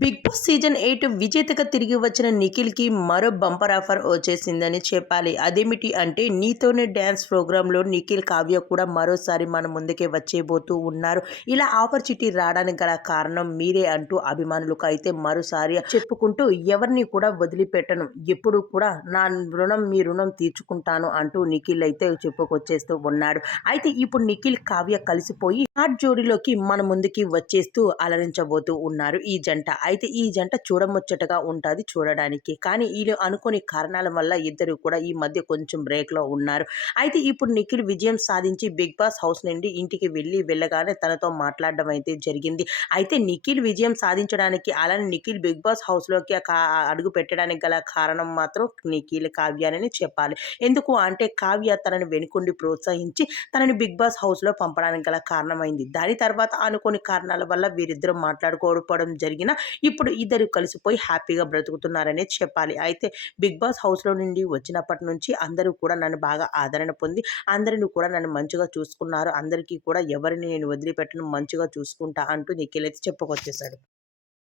Big boss season eight విజేతగా తిరిగి వచ్చిన నిఖిల్కి మరో బంపర్ ఆఫర్ వచ్చేసిందని చెప్పాలి. అదేమిటి అంటే నీతోనే డ్యాన్స్ ప్రోగ్రాంలో నిఖిల్ కావ్య కూడా మరోసారి మన ముందుకే వచ్చేబోతూ ఉన్నారు. ఇలా ఆపర్చునిటీ రావడానికి గల కారణం మీరే అంటూ అభిమానులకు అయితే మరోసారి చెప్పుకుంటూ ఎవరిని కూడా వదిలిపెట్టను. ఎప్పుడు కూడా నా రుణం మీ రుణం తీర్చుకుంటాను అంటూ నిఖిల్ అయితే చెప్పుకొచ్చేస్తూ ఉన్నాడు. అయితే ఇప్పుడు నిఖిల్ కావ్య కలిసిపోయి హాట్ జోడీలోకి మన ముందుకి వచ్చేస్తూ అలరించబోతూ ఉన్నారు ఈ జంట. అయితే ఈ జంట చూడముచ్చటగా ఉంటుంది చూడడానికి. కానీ వీళ్ళు అనుకోని కారణాల వల్ల ఇద్దరు కూడా ఈ మధ్య కొంచెం బ్రేక్లో ఉన్నారు. అయితే ఇప్పుడు నిఖిల్ విజయం సాధించి బిగ్ బాస్ హౌస్ నుండి ఇంటికి వెళ్ళి వెళ్ళగానే తనతో మాట్లాడడం అయితే జరిగింది. అయితే నిఖిల్ విజయం సాధించడానికి అలానే నిఖిల్ బిగ్ బాస్ హౌస్లోకి అడుగు పెట్టడానికి గల కారణం మాత్రం నిఖిల్ కావ్యానని చెప్పాలి. ఎందుకు అంటే కావ్య తనని వెనుకుండి ప్రోత్సహించి తనని బిగ్ బాస్ హౌస్లో పంపడానికి గల కారణం కారణమైంది దాని తర్వాత అనుకోని కారణాల వల్ల వీరిద్దరూ మాట్లాడుకోవడం జరిగిన ఇప్పుడు ఇద్దరు కలిసిపోయి హ్యాపీగా బ్రతుకుతున్నారనే చెప్పాలి. అయితే బిగ్ బాస్ హౌస్లో నుండి వచ్చినప్పటి నుంచి అందరూ కూడా నన్ను బాగా ఆదరణ పొంది అందరిని కూడా నన్ను మంచిగా చూసుకున్నారు. అందరికీ కూడా ఎవరిని నేను వదిలిపెట్టను మంచిగా చూసుకుంటా అంటూ నిఖిల్ అయితే చెప్పుకొచ్చేసాడు